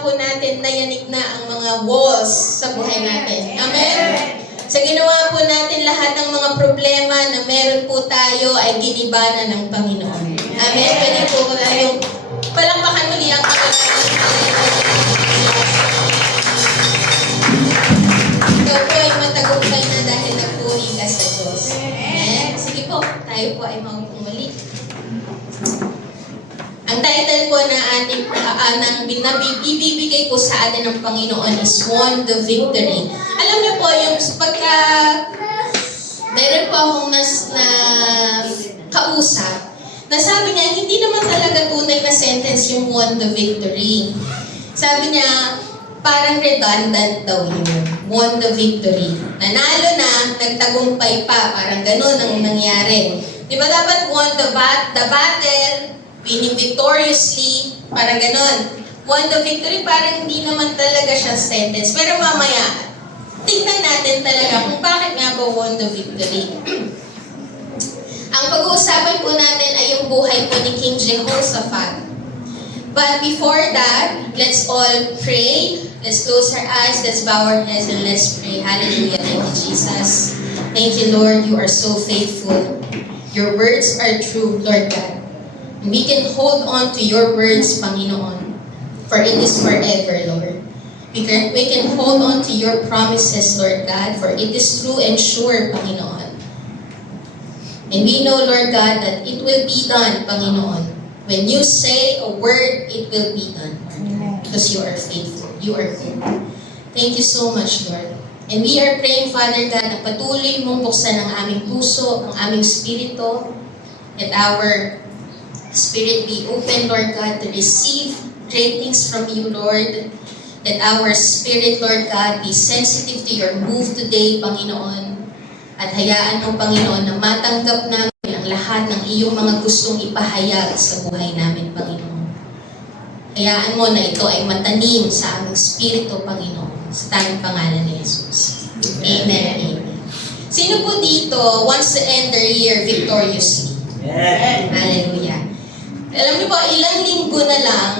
ginawa po natin, nayanig na ang mga walls sa buhay natin. Amen? Sa ginawa po natin, lahat ng mga problema na meron po tayo ay ginibanan ng Panginoon. Amen? Pwede po tayong palakpakan muli ang Panginoon. Ikaw po ay matagumpay na dahil nagpuri ka sa Diyos. Amen? Sige po, tayo po ay maupong muli. Ang title po na ating ibibigay po sa atin ng Panginoon is Won the Victory. Alam niyo po, yung pagka meron po akong kausap, na sabi niya, hindi naman talaga tunay na sentence yung won the victory. Sabi niya, parang redundant daw yun. Won the victory. Nanalo na, nagtagumpay pa. Parang ganun ang nangyari. Di ba dapat won the battle, winning victoriously, parang ganun. Won the victory, parang hindi naman talaga siya sentence. Pero mamaya, tingnan natin talaga kung bakit nga ba won the victory. Ang pag-uusapan po natin ay yung buhay po ni King Jehoshaphat. But before that, let's all pray. Let's close our eyes, let's bow our heads, and let's pray. Hallelujah. Thank you, Jesus. Thank you, Lord. You are so faithful. Your words are true, Lord God. We can hold on to your words, Panginoon, for it is forever, Lord. We can hold on to your promises, Lord God, for it is true and sure, Panginoon. And we know, Lord God, that it will be done, Panginoon. When you say a word, it will be done, Lord God, because you are faithful. You are good. Thank you so much, Lord. And we are praying, Father God, na patuloy mong buksan ang aming puso, ang aming spirito, that our spirit be open, Lord God, to receive great things from you, Lord. That our spirit, Lord God, be sensitive to your move today, Panginoon. At hayaan mo, Panginoon, na matanggap namin ang lahat ng iyong mga gustong ipahayag sa buhay namin, Panginoon. Hayaan mo na ito ay matanim sa aming spirito, Panginoon, sa tanging pangalan ni Jesus. Amen. Amen. Sino po dito wants to end their year victoriously? Amen. Hallelujah. Alam niyo po, ilang linggo na lang,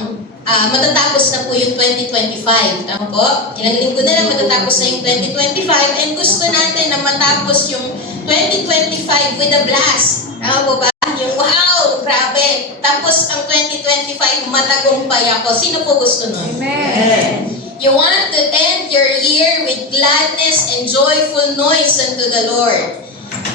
matatapos na po yung 2025. Tama po? Ilang linggo na lang matatapos na yung 2025 and gusto natin na matapos yung 2025 with a blast. Tama po ba? Yung wow, grabe. Tapos ang 2025, matagumpay ako. Sino po gusto nun? Amen. You want to end your year with gladness and joyful noise unto the Lord.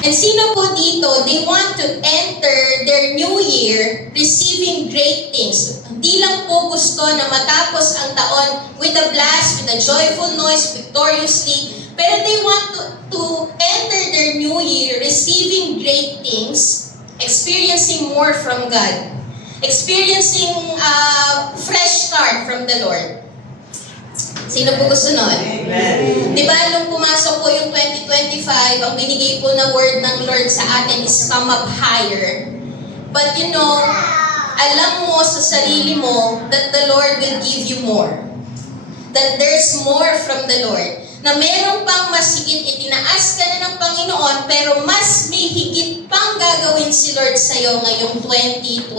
And sino po dito, they want to enter their new year receiving great things. Hindi lang po gusto na matapos ang taon with a blast, with a joyful noise, victoriously, pero they want to enter their new year receiving great things, experiencing more from God, experiencing a fresh start from the Lord. Sino po gusto nun? Amen. Diba, nung pumasok po yung 2025, ang binigay po na word ng Lord sa atin is come up higher. But you know, alam mo sa sarili mo that the Lord will give you more. That there's more from the Lord. Na meron pang mas higit, itinaas ka na ng Panginoon, pero mas may higit pang gagawin si Lord sa'yo ngayong 2026.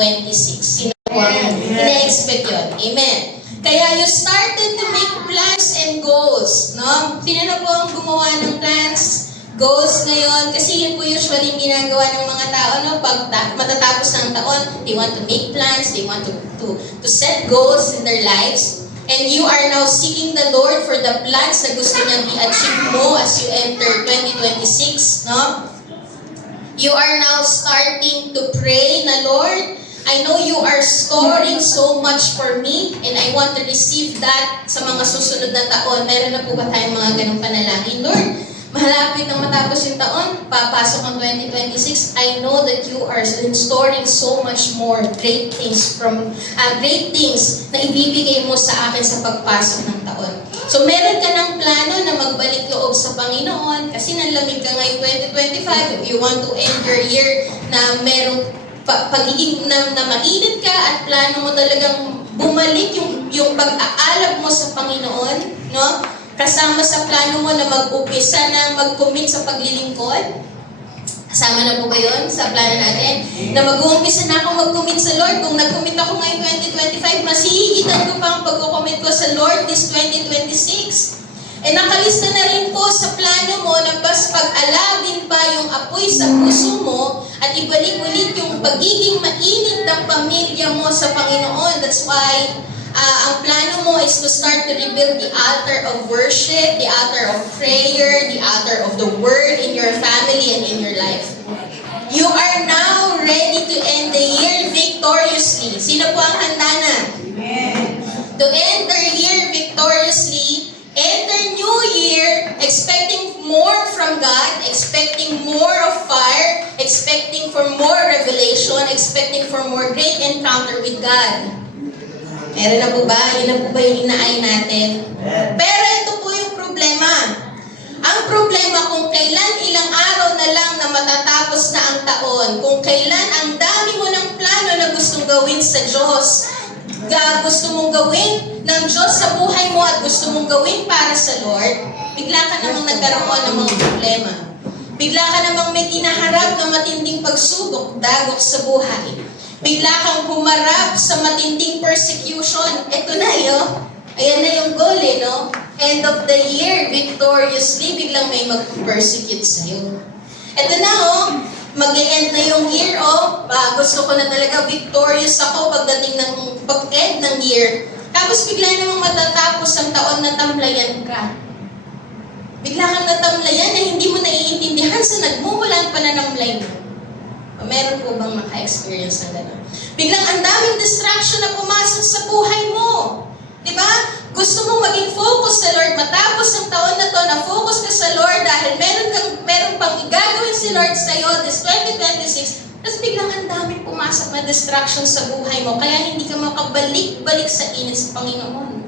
Sino po ang ina-expect yun? Amen. Kaya you started to make plans and goals, no? Sino na po ang gumawa ng plans, goals ngayon? Kasi yun po usually ginagawa ng mga tao, no? Pag matatapos ng taon, they want to make plans, they want to set goals in their lives. And you are now seeking the Lord for the plans na gusto niyang i-achieve mo as you enter 2026, no? You are now starting to pray na, Lord, I know you are storing so much for me and I want to receive that sa mga susunod na taon. Meron na po ba tayong mga ganong panalangin? Lord, mahalapit nang matapos yung taon, papasok ang 2026, I know that you are storing so much more great things great things na ibibigay mo sa akin sa pagpasok ng taon. So meron ka ng plano na magbalik loob sa Panginoon kasi nanlamig ka ngayong 2025. If you want to end your year na merong pagiging na mainit ka at plano mo talagang bumalik yung pag-aalab mo sa Panginoon, no? Kasama sa plano mo na mag-upisa na mag-commit sa paglilingkod. Kasama na po ba yun sa plano natin? Na mag-uumpisa na ako mag-commit sa Lord. Kung nag-commit ako ngayong 2025, mas hihigitan ko pa ang pag-commit ko ko sa Lord this 2026. Nakalista na rin po sa plano mo na mas pag-alabin pa yung apoy sa puso mo at ibalik ulit yung pagiging mainit ng pamilya mo sa Panginoon. That's why ang plano mo is to start to rebuild the altar of worship, the altar of prayer, the altar of the Word in your family and in your life. You are now ready to end the year victoriously. Sino po ang handa na? Amen. To end the year victoriously, enter new year expecting more from God, expecting more of fire, expecting for more revelation, expecting for more great encounter with God. Meron na po ba? Yun na po ba yung inaay natin? Pero ito po yung problema. Ang problema kung kailan ilang araw na lang na matatapos na ang taon, kung kailan ang dami mo ng plano na gustong gawin sa Diyos, gusto mong gawin ng Diyos sa buhay mo at gusto mong gawin para sa Lord, bigla ka namang nagkaroon ng mga problema. Bigla ka namang may kinaharap na matinding pagsubok, dagok sa buhay. Bigla kang humarap sa matinding persecution. Ito na yun. Ayan na yung goal no? End of the year, victoriously, biglang may mag-persecute sa'yo. Ito na mag-end na yung year gusto ko na talaga victorious ako pagdating ng pag-end ng year. Tapos bigla namang matatapos ang taon na tamlayan ka. Bigla kang natamlayan na hindi mo naiintindihan sa nagmumulang pananamlay mo. Meron po bang maka-experience na gano'n? Biglang ang daming distraction na pumasok sa buhay mo. Diba? Gusto mong maging focus sa Lord. Matapos ang taon na to, na-focus ka sa Lord dahil meron pang igagawin si Lord sa'yo this 2026. Tapos biglang ang daming pumasok na distraction sa buhay mo. Kaya hindi ka makabalik-balik sa init sa Panginoon.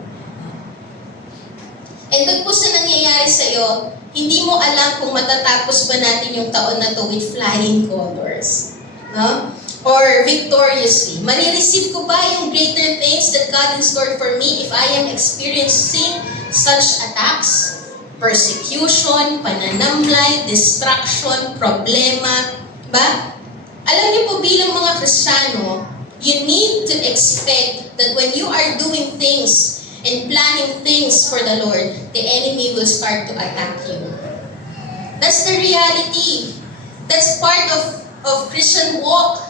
And doon po sa nangyayari sa'yo, hindi mo alam kung matatapos ba natin yung taon na to with flying colors. No? Or victoriously. Marireceive ko ba yung greater things that God in store for me if I am experiencing such attacks? Persecution, pananamlay, distraction, problema. Ba? Alam niyo po bilang mga Kristiyano, you need to expect that when you are doing things and planning things for the Lord, the enemy will start to attack you. That's the reality. That's part of Christian walk.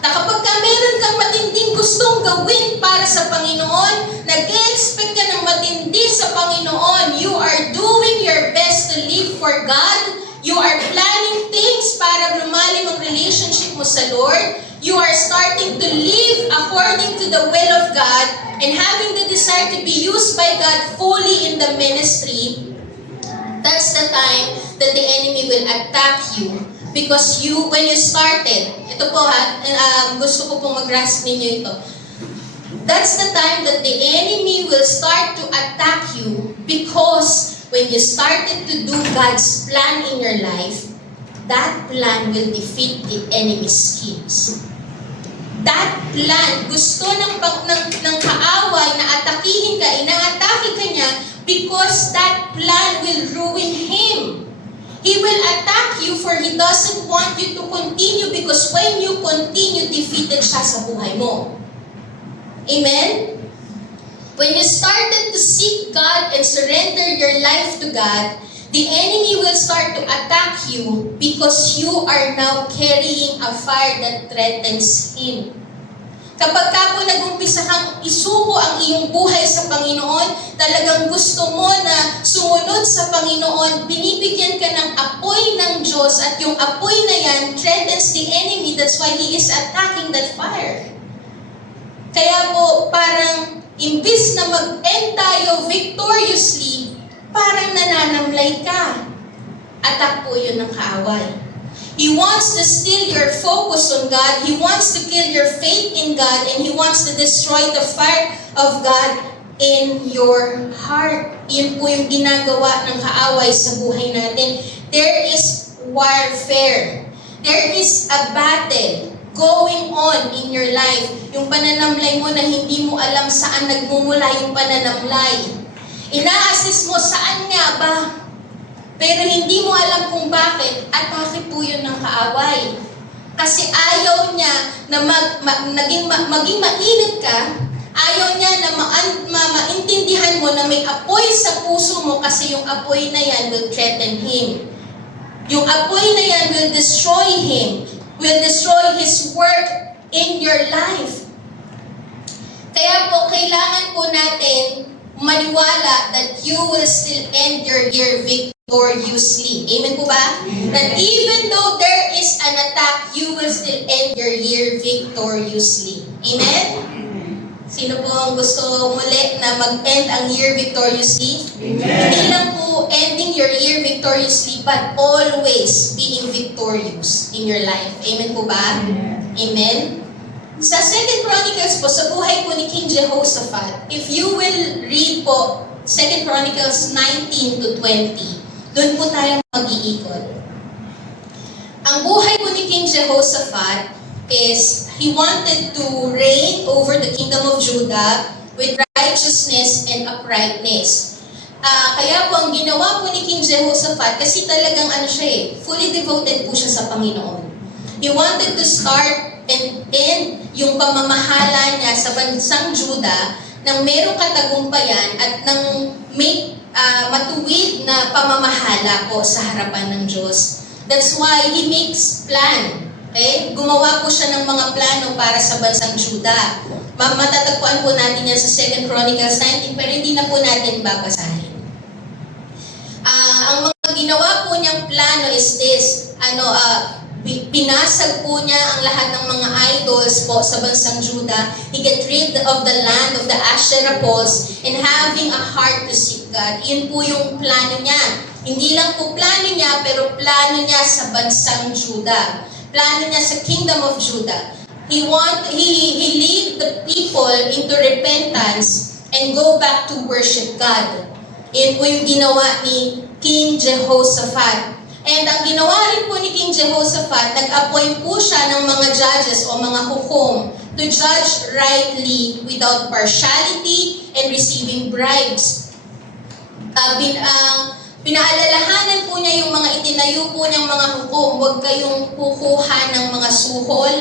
Na kapag meron kang matinding gustong gawin para sa Panginoon, nag-expect ka ng matindi sa Panginoon, you are doing your best to live for God, you are planning things para lumalim ang relationship mo sa Lord, you are starting to live according to the will of God, and having the desire to be used by God fully in the ministry, that's the time that the enemy will attack you. Because when you started, ito po gusto ko pong mag-grasp ninyo ito. That's the time that the enemy will start to attack you because when you started to do God's plan in your life, that plan will defeat the enemy's schemes. That plan, gusto ng kaaway na atakihin ka, inaatake ka niya because that plan will ruin him. He will attack you for he doesn't want you to continue because when you continue, defeated siya sa buhay mo. Amen? When you started to seek God and surrender your life to God, the enemy will start to attack you because you are now carrying a fire that threatens him. Kapag ka po nag-umpisa kang isuko ang iyong buhay sa Panginoon, talagang gusto mo na sumunod sa Panginoon, binibigyan ka ng apoy ng Diyos at yung apoy na yan threatens the enemy. That's why he is attacking that fire. Kaya po parang imbis na mag-end tayo victoriously, parang nananamlay ka. Attack po yun ng kaaway. He wants to steal your focus on God. He wants to kill your faith in God. And He wants to destroy the fire of God in your heart. Yun po yung ginagawa ng kaaway sa buhay natin. There is warfare. There is a battle going on in your life. Yung pananamlay mo na hindi mo alam saan nagmumula yung pananamlay. Ina-assess mo saan nga ba? Pero hindi mo alam kung bakit, atake po yun ng kaaway. Kasi ayaw niya na maging mainit ka, Ayaw niya na maintindihan mo na may apoy sa puso mo kasi yung apoy na yan will threaten him. Yung apoy na yan will destroy him, will destroy his work in your life. Kaya po, kailangan po natin maniwala that you will still end your year victoriously. Amen po ba? That even though there is an attack, you will still end your year victoriously. Amen? Sino po ang gusto muli na mag-end ang year victoriously? Amen. Hindi lang po ending your year victoriously, but always being victorious in your life. Amen po ba? Amen. Amen? Sa 2 Chronicles po, sa buhay po ni King Jehoshaphat, if you will read po 2 Chronicles 19 to 20, doon po tayo mag-iikot. Ang buhay po ni King Jehoshaphat is he wanted to reign over the kingdom of Judah with righteousness and uprightness. Kaya po ang ginawa po ni King Jehoshaphat, kasi talagang fully devoted po siya sa Panginoon. He wanted to start and end yung pamamahala niya sa bansang Judah nang merong katagumpayan at nang may matuwid na pamamahala po sa harapan ng Diyos. That's why he makes plan. Okay? Gumawa po siya ng mga plano para sa bansang Judah. Matatagpuan po natin yan sa 2 Chronicles 19, pero hindi na po natin babasahin. Ang mga ginawa po niyang plano is this, pinasag po niya ang lahat ng mga idols po sa bansang Judah. He get rid of the land of the Asherah poles and having a heart to seek God. Yun po yung plano niya. Hindi lang po plano niya, pero plano niya sa bansang Judah. Plano niya sa kingdom of Judah. He lead the people into repentance and go back to worship God. Yun po yung ginawa ni King Jehoshaphat. And ang ginawa rin po ni King Jehoshaphat, nag-appoint po siya ng mga judges o mga hukom to judge rightly without partiality and receiving bribes. Pinaalalahanan po niya yung mga itinayo po niyang mga hukom. Huwag kayong kukuha ng mga suhol.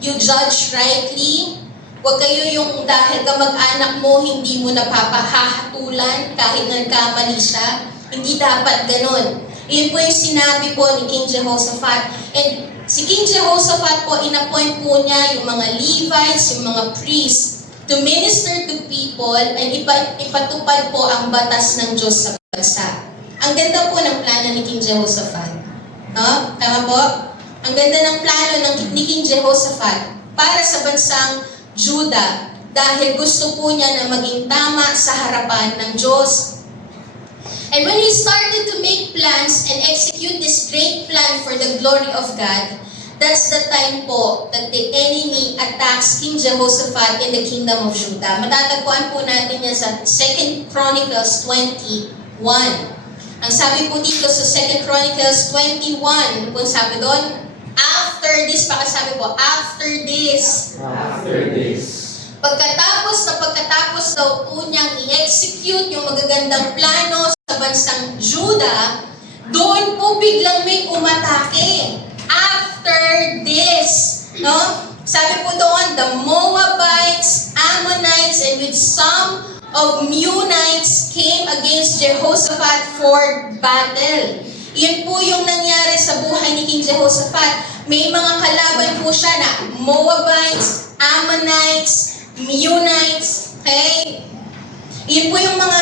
You judge rightly. Huwag kayo yung dahil kamag-anak mo, hindi mo napapahahatulan kahit nagkamali siya. Hindi dapat ganon. Iyon po yung sinabi po ni King Jehoshaphat. And si King Jehoshaphat po, inappoint po niya yung mga Levites, yung mga priests, to minister to people and ipatupad po ang batas ng Diyos sa bansa. Ang ganda po ng plano ni King Jehoshaphat. No? Tama po? Ang ganda ng plano ni King Jehoshaphat para sa bansang Judah dahil gusto po niya na maging tama sa harapan ng Diyos. And when he started to make plans and execute this great plan for the glory of God, that's the time po that the enemy attacks King Jehoshaphat in the kingdom of Judah. Matatagpuan po natin yan sa 2 Chronicles 21. Ang sabi po dito sa 2 Chronicles 21, ano po sabi doon? After this, sabi po, after this. After this. Pagkatapos daw po niyang i-execute yung magagandang plano sa bansang Judah, doon po biglang may umatake. After this, no? Sabi po doon, the Moabites, Ammonites, and with some of Meunites came against Jehoshaphat for battle. Yun po yung nangyari sa buhay ni King Jehoshaphat. May mga kalaban po siya na Moabites, Ammonites, Meunites, okay? Yun po yung mga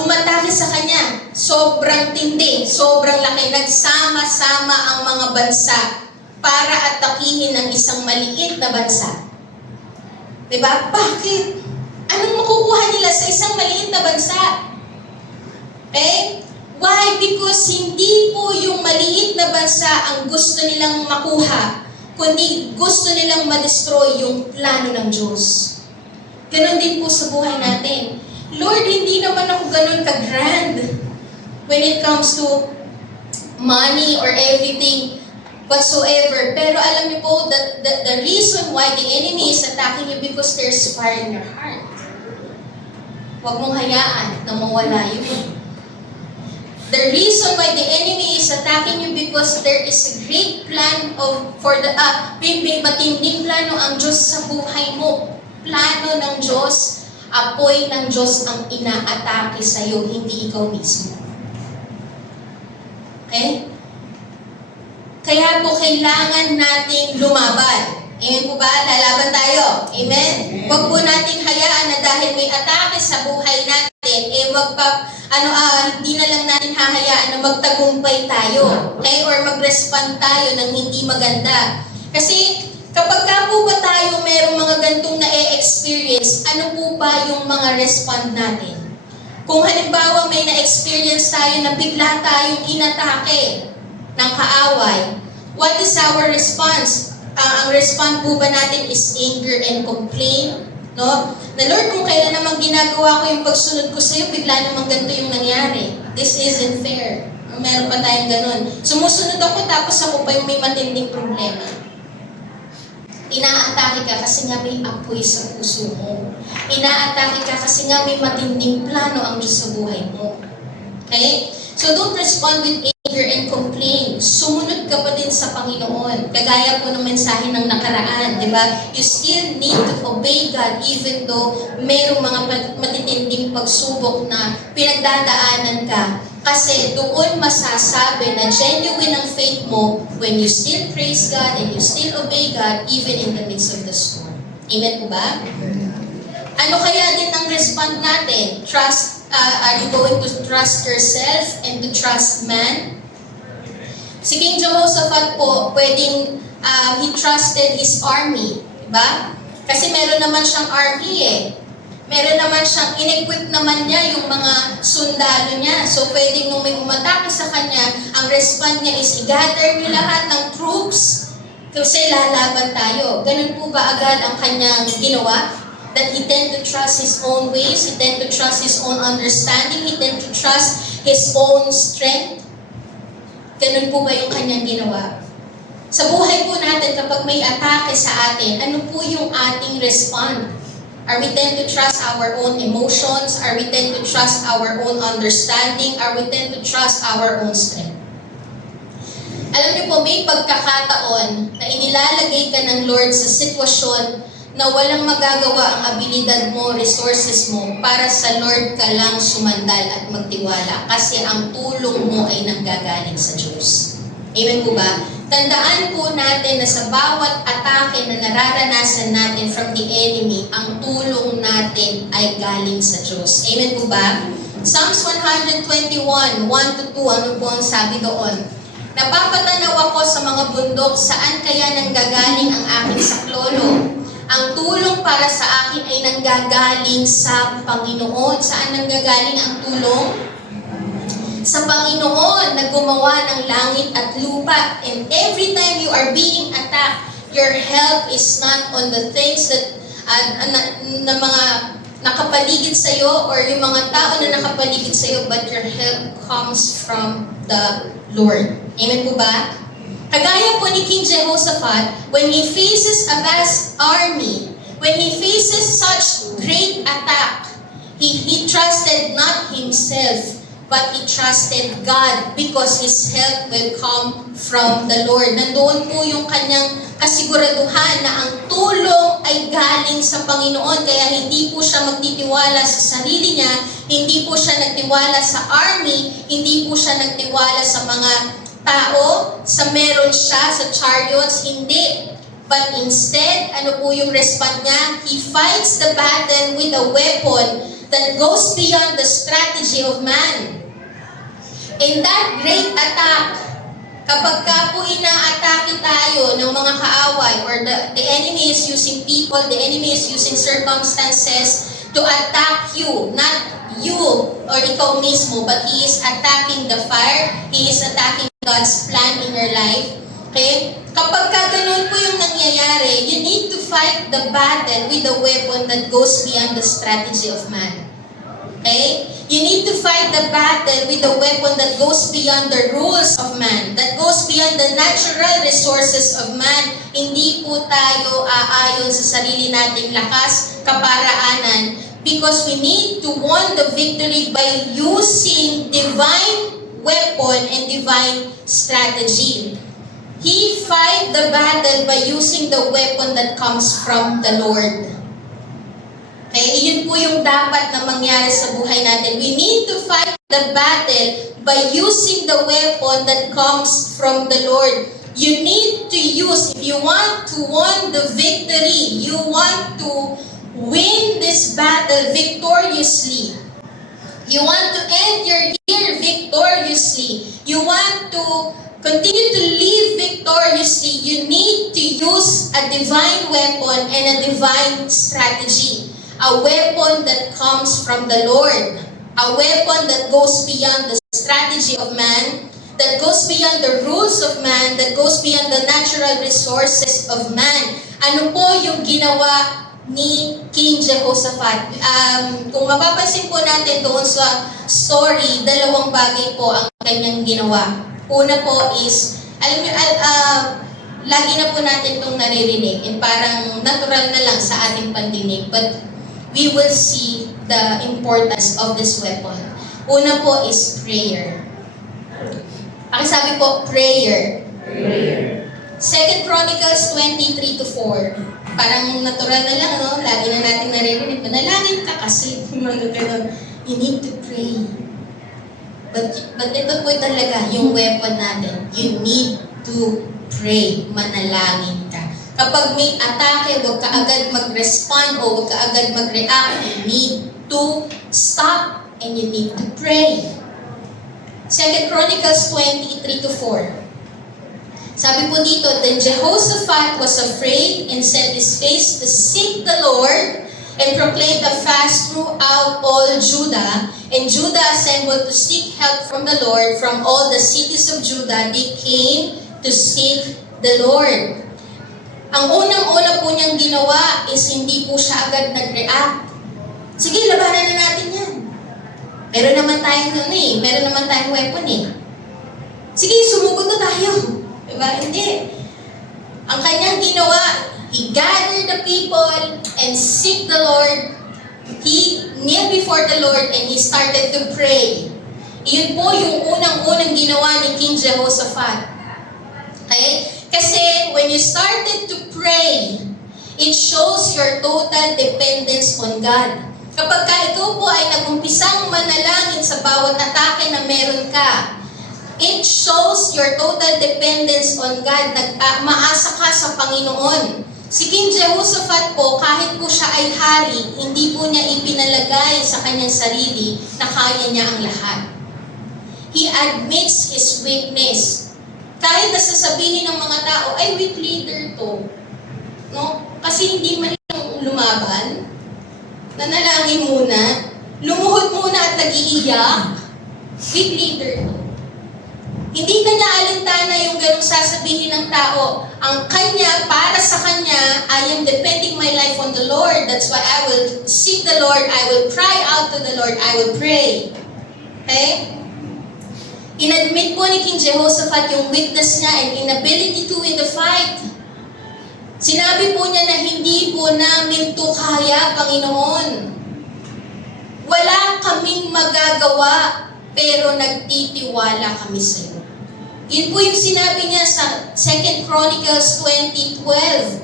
umatake sa kanya. Sobrang tindi, sobrang laki. Nagsama-sama ang mga bansa para atakihin ng isang maliit na bansa. Diba? Bakit? Anong makukuha nila sa isang maliit na bansa? Okay? Why? Because hindi po yung maliit na bansa ang gusto nilang makuha, kundi gusto nilang ma-destroy yung plano ng Diyos. Ganon din po sa buhay natin. Lord, hindi naman ako ganon ka-grand when it comes to money or everything whatsoever. Pero alam niyo po, the reason why the enemy is attacking you because there's fire in your heart. Huwag mong hayaan na mawala yun. The reason why the enemy is attacking you because there is a great plan may matinding plano ang Diyos sa buhay mo. plano ng Diyos, apoy ng Diyos ang inaatake sa'yo, hindi ikaw mismo. Okay? Kaya po kailangan nating lumaban. Amen po ba? Lalaban tayo. Amen? Huwag po nating hayaan na dahil may atake sa buhay natin, hindi na lang natin hahayaan na magtagumpay tayo. Okay? Or mag-respond tayo ng hindi maganda. Kasi kapag ka po ba tayo merong mga gantong na-experience, ano po ba yung mga respond natin? Kung halimbawa may na-experience tayo na bigla tayong inatake ng kaaway, what is our response? Ang response po ba natin is anger and complaint? No? Na Lord, kung kailan naman ginagawa ko yung pagsunod ko sa'yo, bigla naman ganito yung nangyari. This isn't fair. Meron pa tayong ganun. Sumusunod ako tapos ako pa yung may matinding problema. Inaatake ka kasi nga may apoy sa puso mo. Inaatake ka kasi nga may matinding plano ang Diyos sa buhay mo. Okay? So don't respond with anger and complaint. Sumunod ka pa din sa Panginoon. Kagaya po ng mensahe ng nakaraan, di ba? You still need to obey God even though mayroong mga matitinding pagsubok na pinagdadaanan ka. Kasi doon masasabi na genuine ang faith mo when you still praise God and you still obey God even in the midst of the storm. Amen po ba? Ano kaya din ang respond natin? Are you going to trust yourself and to trust man? Si King Jehoshaphat po, he trusted his army. Diba? Kasi meron naman siyang army eh. Meron naman siyang, in-equip naman niya yung mga sundalo niya. So pwedeng nung may umatake sa kanya, ang respond niya is i-gather niyo lahat ng troops kasi lalaban tayo. Ganun po ba agad ang kanyang ginawa? That he tend to trust his own ways, he tend to trust his own understanding, he tend to trust his own strength. Ganun po ba yung kanyang ginawa? Sa buhay po natin, kapag may atake sa atin, ano po yung ating respond? Are we tend to trust our own emotions? Are we tend to trust our own understanding? Are we tend to trust our own strength? Alam niyo po, may pagkakataon na inilalagay ka ng Lord sa sitwasyon na walang magagawa ang abilidad mo, resources mo, para sa Lord ka lang sumandal at magtiwala kasi ang tulong mo ay nanggagaling sa Diyos. Amen po ba? Tandaan po natin na sa bawat atake na nararanasan natin from the enemy, ang tulong natin ay galing sa Diyos. Amen po ba? Psalms 121, 1-2, ano po ang sabi doon? Napapatanaw ako sa mga bundok, saan kaya nanggagaling ang aking saklolo? Ang tulong para sa akin ay nanggagaling sa Panginoon. Saan nanggagaling ang tulong? Sa Panginoon na gumawa ng langit at lupa. And every time you are being attacked, your help is not on the things that na mga nakapaligid sa iyo or yung mga tao na nakapaligid sa iyo, but your help comes from the Lord. Amen po ba? Kagaya po ni King Jehoshaphat, when he faces a vast army, when he faces such great attack, he trusted not himself, but he trusted God because his help will come from the Lord. Nandoon po yung kanyang kasiguraduhan na ang tulong ay galing sa Panginoon. Kaya hindi po siya magtitiwala sa sarili niya, hindi po siya nagtiwala sa army, hindi po siya nagtiwala sa mga tao, sa meron siya, sa chariots, hindi. But instead, ano po yung respond niya? He fights the battle with a weapon that goes beyond the strategy of man. In that great attack, kapag ka po inaatake tayo ng mga kaaway, or the enemy is using people, the enemy is using circumstances to attack you, not you or ikaw mismo, but he is attacking the fire, he is attacking God's plan in your life. Okay? Kapag ka ganun po yung nangyayari, you need to fight the battle with a weapon that goes beyond the strategy of man. Okay? You need to fight the battle with a weapon that goes beyond the rules of man, that goes beyond the natural resources of man. Hindi po tayo aayon sa sarili nating lakas, kaparaanan, because we need to win the victory by using divine weapon and divine strategy. He fight the battle by using the weapon that comes from the Lord. Okay? Yun po yung dapat na mangyari sa buhay natin. We need to fight the battle by using the weapon that comes from the Lord. You need to use, if you want to win the victory, you want to win this battle victoriously. You want to end your year victoriously. You want to continue to live victoriously. You need to use a divine weapon and a divine strategy. A weapon that comes from the Lord. A weapon that goes beyond the strategy of man, that goes beyond the rules of man, that goes beyond the natural resources of man. Ano po yung ginawa ni King Jehoshaphat? Kung mapapansin po natin doon sa story, dalawang bagay po ang kanyang ginawa. Una po is, alam niyo, lagi na po natin itong naririnig, and parang natural na lang sa ating pandinig, but we will see the importance of this weapon. Una po is prayer. Pakisabi po, prayer. Prayer. 2 Chronicles 23-4. Parang natural na lang, no? Lagi na natin naririnig. Manalangin ka kasi. Mga ganun. You need to pray. But ito po talaga yung weapon natin. You need to pray. Manalangin ka. Kapag may atake, huwag ka agad mag-respond o huwag ka agad mag-react. You need to stop and you need to pray. 2 Chronicles 23-4. Sabi po dito, then Jehoshaphat was afraid and set his face to seek the Lord and proclaimed a fast throughout all Judah. And Judah assembled to seek help from the Lord. From all the cities of Judah, they came to seek the Lord. Ang unang-una po niyang ginawa is hindi po siya agad nag-react. Sige, labanan na natin yan. Meron naman tayong weapon eh. Sige, sumugod na tayo. Diba? Hindi. Ang kanyang ginawa, he gathered the people and seek the Lord. He knelt before the Lord and he started to pray. Iyon po yung unang-unang ginawa ni King Jehoshaphat. Okay? Kasi when you started to pray, it shows your total dependence on God. Kapag ikaw po ay nag-umpisang manalangin sa bawat atake na meron ka, it shows your total dependence on God. Maasa ka sa Panginoon. Si King Jehoshaphat po, kahit po siya ay hari, hindi po niya ipinalagay sa kanyang sarili na kaya niya ang lahat. He admits his weakness. Kahit na sasabihin ng mga tao, ay weak leader to. No? Kasi hindi man lang lumaban, nanalangin muna, lumuhod muna at nag-iiyak, weak leader to. Hindi na naalintana yung ganung sasabihin ng tao. Ang kanya, para sa kanya, I am depending my life on the Lord. That's why I will seek the Lord. I will cry out to the Lord. I will pray. Okay? Inadmit po ni King Jehoshaphat yung weakness niya and inability to win the fight. Sinabi po niya na hindi po namin to kaya, Panginoon. Wala kaming magagawa, pero nagtitiwala kami sa iyo. Yun po yung sinabi niya sa 2 Chronicles 20:12.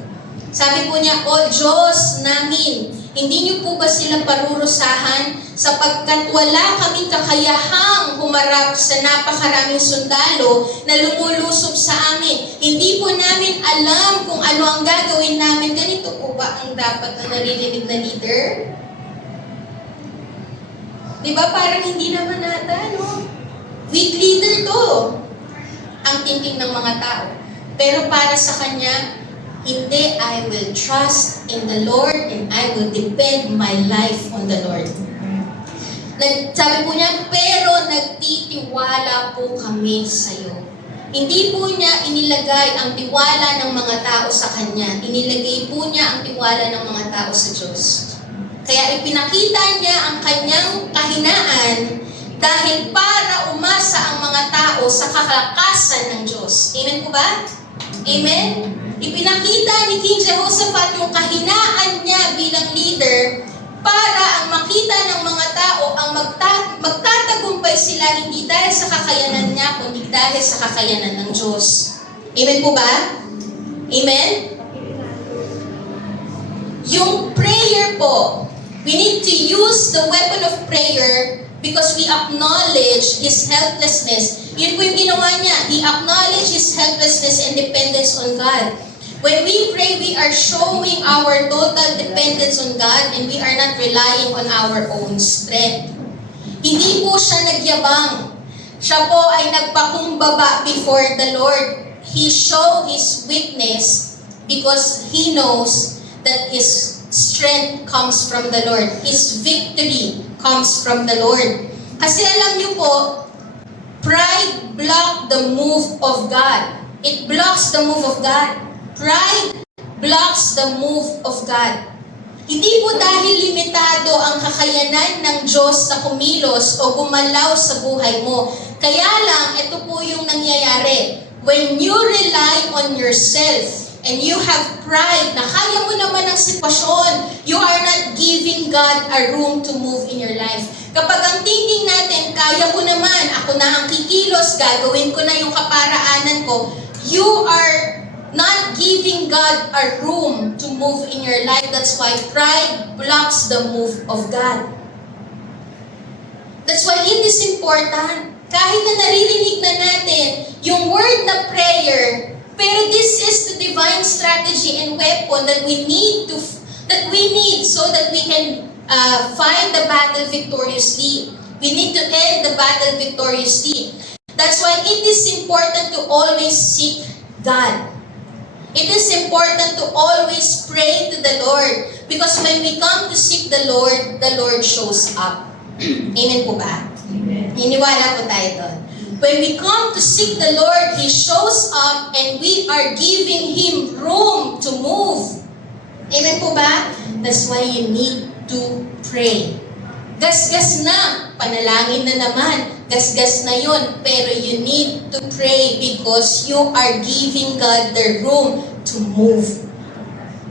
Sabi po niya, O Diyos namin, hindi niyo po ba sila parurusahan sapagkat wala kaming kakayahang humarap sa napakaraming sundalo na lumulusob sa amin. Hindi po namin alam kung ano ang gagawin namin. Ganito po ba ang dapat na naririnig na leader? Diba parang hindi naman nata, no? Weak leader to. Ang thinking ng mga tao. Pero para sa kanya, hindi, I will trust in the Lord and I will depend my life on the Lord. Sabi po niya, pero nagtitiwala po kami sa iyo. Hindi po niya inilagay ang tiwala ng mga tao sa kanya. Inilagay po niya ang tiwala ng mga tao sa Diyos. Kaya ipinakita niya ang kanyang kahinaan dahil para umasa ang mga tao sa kakalakasan ng Diyos. Amen po ba? Amen? Ipinakita ni King Jehoshaphat yung kahinaan niya bilang leader para ang makita ng mga tao ang magtatagumpay sila hindi dahil sa kakayanan niya, kundi dahil sa kakayanan ng Diyos. Amen po ba? Amen? Yung prayer po, We need to use the weapon of prayer because we acknowledge His helplessness. Yun po yung ginawa niya. He acknowledged His helplessness and dependence on God. When we pray, we are showing our total dependence on God and we are not relying on our own strength. Hindi po siya nagyabang. Siya po ay nagpakumbaba before the Lord. He showed His weakness because He knows that His strength comes from the Lord. His victory comes from the Lord. Kasi alam niyo po, pride blocks the move of God. It blocks the move of God. Pride blocks the move of God. Hindi po dahil limitado ang kakayanan ng Diyos na kumilos o gumalaw sa buhay mo. Kaya lang, ito po yung nangyayari. When you rely on yourself and you have pride na kaya mo naman ang sitwasyon, you are not giving God a room to move in your life. Kapag ang thinking natin, kaya ko naman, ako na ang kikilos, gagawin ko na yung kaparaanan ko, you are not giving God a room to move in your life. That's why pride blocks the move of God. That's why it is important. Kahit na naririnig na natin yung word na prayer, pero this is the divine strategy and weapon that we need so that we can fight the battle victoriously. We need to end the battle victoriously. That's why it is important to always seek God. It is important to always pray to the Lord. Because when we come to seek the Lord shows up. Amen po ba? Amen. Niniwala po tayo doon. When we come to seek the Lord, He shows up and we are giving Him room to move. Amen po ba? That's why you need to pray. Gasgas na. Panalangin na naman. Gasgas na yun. Pero you need to pray because you are giving God the room to move.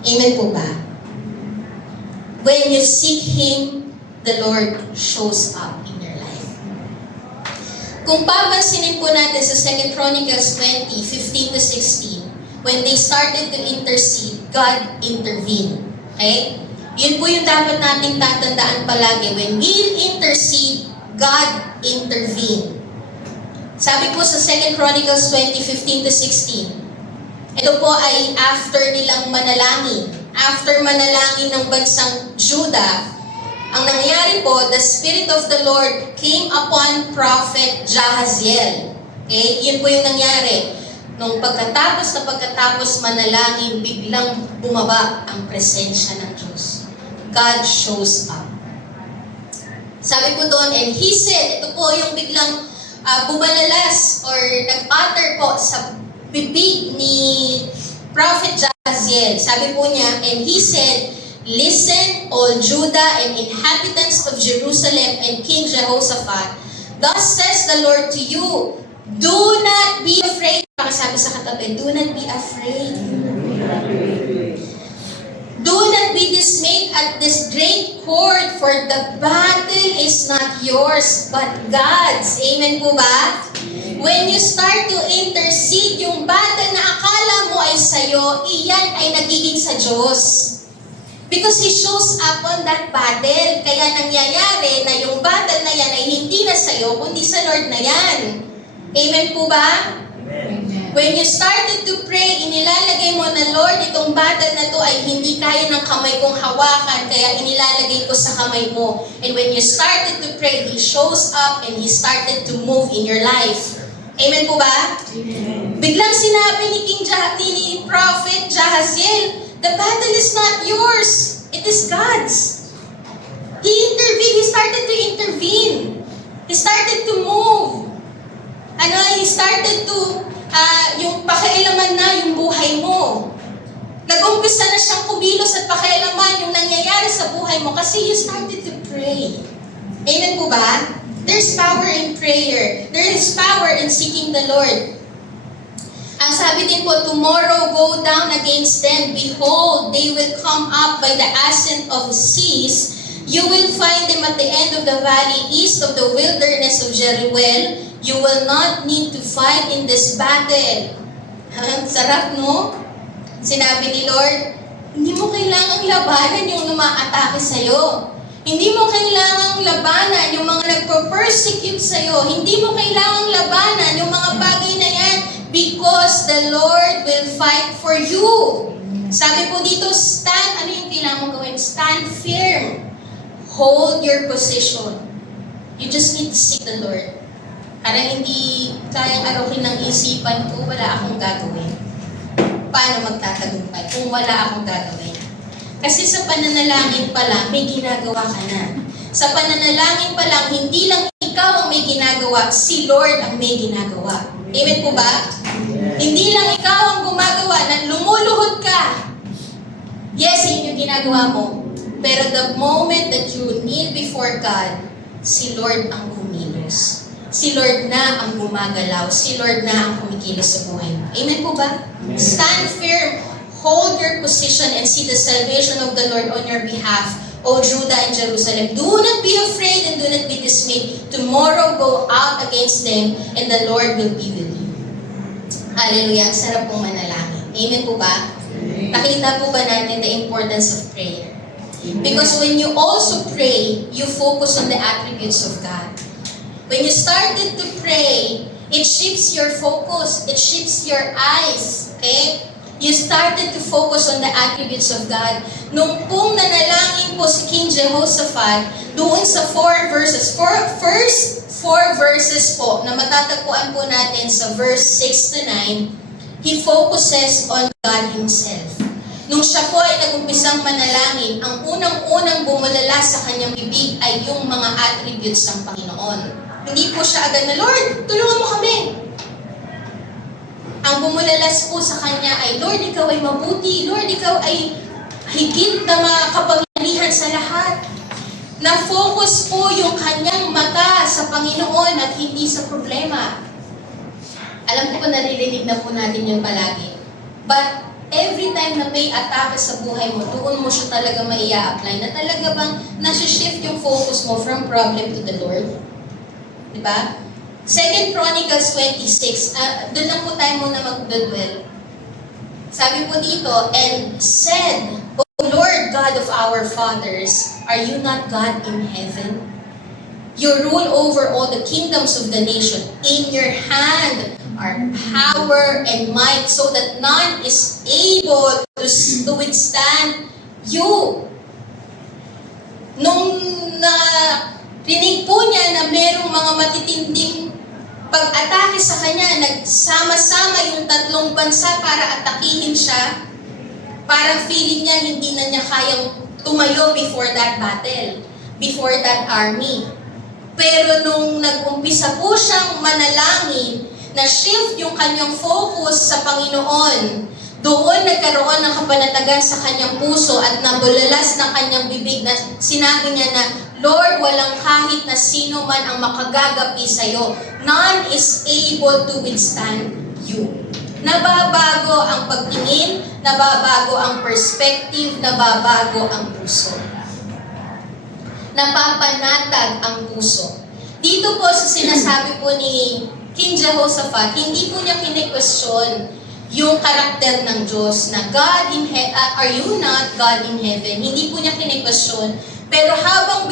Amen po ba? When you seek Him, the Lord shows up in your life. Kung papansinin po natin sa 2 Chronicles 20, 15 to 16, when they started to intercede, God intervened. Okay? Yun po yung dapat nating tatandaan palagi. When we intercede, God intervened. Sabi po sa 2 Chronicles 20, 15 to 16, ito po ay after nilang manalangin. After manalangin ng bansang Judah, ang nangyari po, the Spirit of the Lord came upon Prophet Jahaziel. Okay? Yun po yung nangyari. Nung pagkatapos manalangin, biglang bumaba ang presensya ng Diyos. God shows up. Sabi po doon, and He said, ito po yung biglang bumalalas or nag-utter po sa bibig ni Prophet Jahaziel. Sabi po niya, and He said, listen, all Judah and inhabitants of Jerusalem and King Jehoshaphat. Thus says the Lord to you, do not be afraid. Sabi sa katabi, do not be afraid. Do not be dismayed at this great horde, for the battle is not yours, but God's. Amen po ba? When you start to intercede, yung battle na akala mo ay sa'yo, iyan ay nagiging sa Diyos. Because He shows up on that battle. Kaya nangyayari na yung battle na yan ay hindi na sa'yo, kundi sa Lord na yan. Amen po ba? Amen. When you started to pray, inilalagay mo na, Lord, itong battle na to ay hindi kaya ng kamay kong hawakan, kaya inilalagay ko sa kamay mo. And when you started to pray, He shows up and He started to move in your life. Amen po ba? Amen. Biglang sinabi ni Prophet Jahaziel, the battle is not yours. It is God's. He intervened. He started to intervene. He started to move. He started to, yung pakialaman na yung buhay mo. Nag-umpisa na siyang kumilos at pakialaman yung nangyayari sa buhay mo kasi you started to pray. Amen po ba? There's power in prayer. There is power in seeking the Lord. Ang sabi din po, tomorrow go down against them. Behold, they will come up by the ascent of seas. You will find them at the end of the valley, east of the wilderness of Jeruel. You will not need to fight in this battle. Sarap, no? Sinabi ni Lord, hindi mo kailangang labanan yung umaatake sa'yo. Hindi mo kailangang labanan yung mga nagpo-persecute sa'yo. Hindi mo kailangang labanan yung mga bagay na yan because the Lord will fight for you. Sabi po dito, stand, ano yung kailangan mong gawin? Stand firm. Hold your position. You just need to seek the Lord. Parang hindi kayang arukin ng isipan ko, wala akong gagawin. Paano magtatagumpay kung wala akong gagawin? Kasi sa pananalangin pa lang, may ginagawa ka na. Sa pananalangin pa lang, hindi lang ikaw ang may ginagawa, si Lord ang may ginagawa. Amen po ba? Yeah. Hindi lang ikaw ang gumagawa, na lumuluhod ka. Yes, yun yung ginagawa mo. Pero the moment that you kneel before God, si Lord ang kumilos. Si Lord na ang gumagalaw. Si Lord na ang kumikilos sa buhay mo. Amen po ba? Amen. Stand firm. Hold your position and see the salvation of the Lord on your behalf, O Judah and Jerusalem. Do not be afraid and do not be dismayed. Tomorrow go out against them and the Lord will be with you. Hallelujah. Ang sarap pong manalangin. Amen po ba? Amen. Nakita po ba natin the importance of prayer? Because when you also pray, you focus on the attributes of God. When you started to pray, it shifts your focus. It shifts your eyes. Okay? You started to focus on the attributes of God. Nung pong nanalangin po si King Jehoshaphat, doon sa first 4 verses po, na matatagpuan po natin sa verse 6 to 9, he focuses on God Himself. Nung siya po ay nag-umpisang manalangin, ang unang-unang bumulala sa kanyang bibig ay yung mga attributes ng Panginoon. Hindi po siya agad na, Lord, tulungan mo kami. Ang bumulalas po sa kanya ay, Lord, ikaw ay mabuti. Lord, ikaw ay higit na makapangyarihan sa lahat. Na-focus po yung kanyang mata sa Panginoon at hindi sa problema. Alam ko naririnig na po natin yun palagi. But every time na may atake sa buhay mo, doon mo siya talaga maia-apply na talaga bang nasi-shift yung focus mo from problem to the Lord. Diba? 2 Chronicles 26, doon lang po tayo muna mag-dwell. Sabi po dito, and said, O Lord God of our fathers, are you not God in heaven? You rule over all the kingdoms of the nation. In your hand are power and might, so that none is able to withstand you. Nung rinig po niya na merong mga matitinding pag-atake sa kanya, nagsama-sama yung tatlong bansa para atakihin siya. Parang feeling niya hindi na niya kayang tumayo before that battle, before that army. Pero nung nag-umpisa po siyang manalangin, na-shift yung kanyang focus sa Panginoon, doon nagkaroon ng kapanatagan sa kanyang puso at nabulalas ng kanyang bibig na sinabi niya na, Lord, walang kahit na sino man ang makagagapi sa iyo. None is able to withstand you. Nababago ang pagtingin, nababago ang perspective, nababago ang puso. Napapanatag ang puso. Dito po sa sinasabi po ni King Jehoshaphat, hindi po niya kine-question yung karakter ng Diyos na God in are you not God in heaven? Hindi po niya kine-question. Pero habang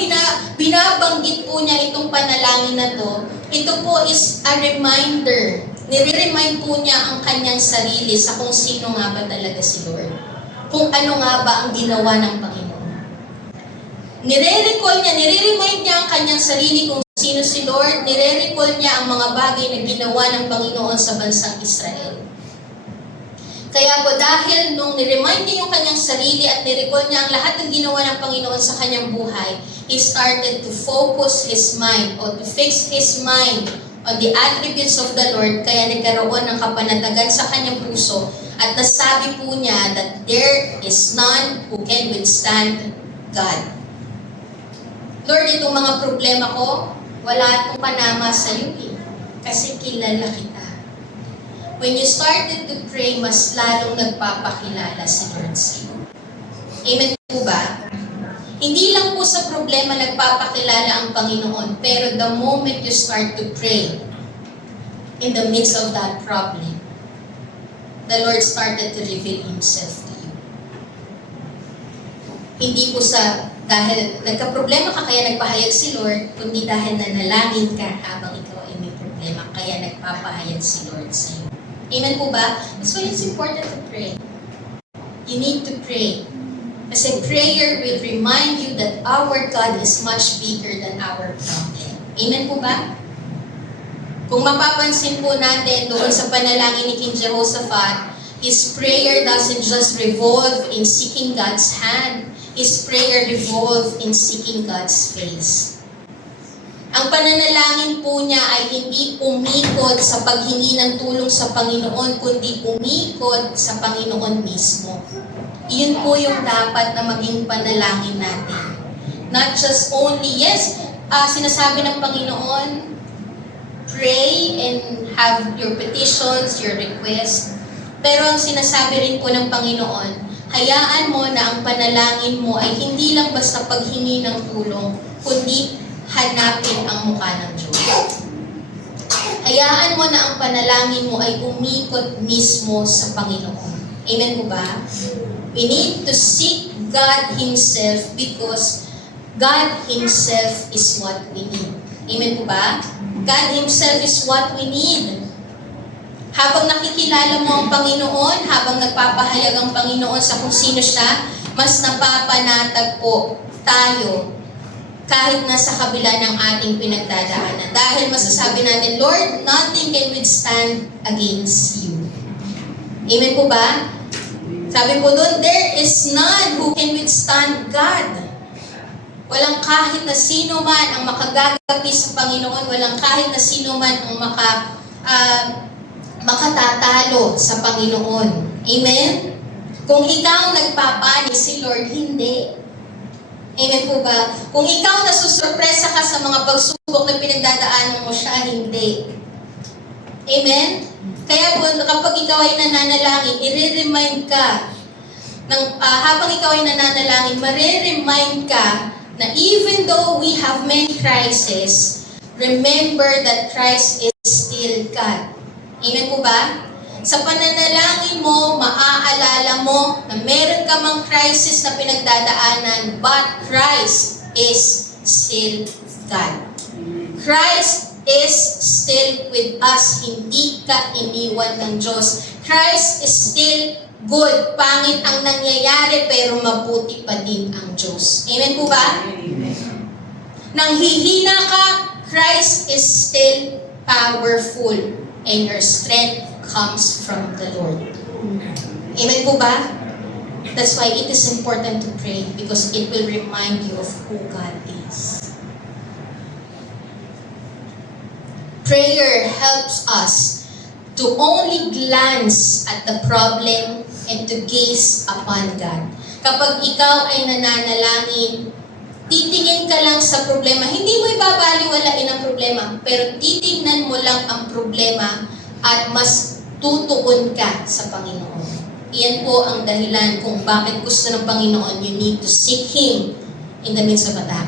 binabanggit po niya itong panalangin na to, ito po is a reminder. Nire-remind po niya ang kanyang sarili sa kung sino nga ba talaga si Lord. Kung ano nga ba ang ginawa ng Panginoon. Nire-remind niya ang kanyang sarili kung sino si Lord. Nire-recall niya ang mga bagay na ginawa ng Panginoon sa bansang Israel. Kaya po dahil nung niremind niya yung kanyang sarili at nirecall niya ang lahat ng ginawa ng Panginoon sa kanyang buhay, he started to focus his mind or to fix his mind on the attributes of the Lord. Kaya nagkaroon ng kapanatagan sa kanyang puso at nasabi po niya that there is none who can withstand God. Lord, itong mga problema ko, wala akong panama sa iyo eh. Kasi kilala kita. When you started to pray, mas lalong nagpapakilala si Lord sa iyo. Amen po ba? Hindi lang po sa problema nagpapakilala ang Panginoon, pero the moment you start to pray, in the midst of that problem, the Lord started to reveal Himself to you. Hindi po sa dahil nagka-problema ka kaya nagpahayag si Lord, kundi dahil nanalangin ka habang ikaw ay may problema, kaya nagpapahayag si Lord sa iyo. Amen po ba? That's why it's important to pray. You need to pray. Kasi prayer will remind you that our God is much bigger than our problem. Amen po ba? Kung mapapansin po natin doon sa panalangin ni King Jehoshaphat, his prayer doesn't just revolve in seeking God's hand. His prayer revolved in seeking God's face. Ang pananalangin po niya ay hindi umikot sa paghingi ng tulong sa Panginoon, kundi umikot sa Panginoon mismo. Iyon po yung dapat na maging panalangin natin. Not just only, yes, sinasabi ng Panginoon, pray and have your petitions, your requests. Pero ang sinasabi rin po ng Panginoon, hayaan mo na ang panalangin mo ay hindi lang basta paghingi ng tulong, kundi hanapin ang mukha ng Diyos. Hayaan mo na ang panalangin mo ay umikot mismo sa Panginoon. Amen po ba? We need to seek God Himself because God Himself is what we need. Amen po ba? God Himself is what we need. Habang nakikilala mo ang Panginoon, habang nagpapahayag ang Panginoon sa kung sino siya, mas napapanatag po tayo kahit nasa kabila ng ating pinagdadaanan. Dahil masasabi natin, Lord, nothing can withstand against you. Amen po ba? Sabi po doon, there is none who can withstand God. Walang kahit na sino man ang makagagapi sa Panginoon, walang kahit na sino man ang makatatalo sa Panginoon. Amen? Kung ikaw nagpapanik, si Lord hindi. Amen po ba? Kung ikaw nasusurpresa ka sa mga pagsubok na pinagdadaanan mo, siya hindi. Amen? Kaya po, kapag ikaw ay nananalangin, i-remind ka, habang ikaw ay nananalangin, ma-remind ka na even though we have many crises, remember that Christ is still God. Amen po ba? Sa pananalangin mo, maaalala mo na meron ka mang crisis na pinagdadaanan, but Christ is still God. Christ is still with us. Hindi ka iniwan ng Diyos. Christ is still good. Pangit ang nangyayari, pero mabuti pa din ang Diyos. Amen po ba? Amen. Nang hihina ka, Christ is still powerful. And your strength comes from the Lord. Amen po ba? That's why it is important to pray, because it will remind you of who God is. Prayer helps us to only glance at the problem and to gaze upon God. Kapag ikaw ay nananalangin, titingin ka lang sa problema. Hindi mo ibabaliwalain ang problema, pero titingnan mo lang ang problema at mas tutuon ka sa Panginoon. Iyan po ang dahilan kung bakit gusto ng Panginoon, you need to seek Him in the midst of attack.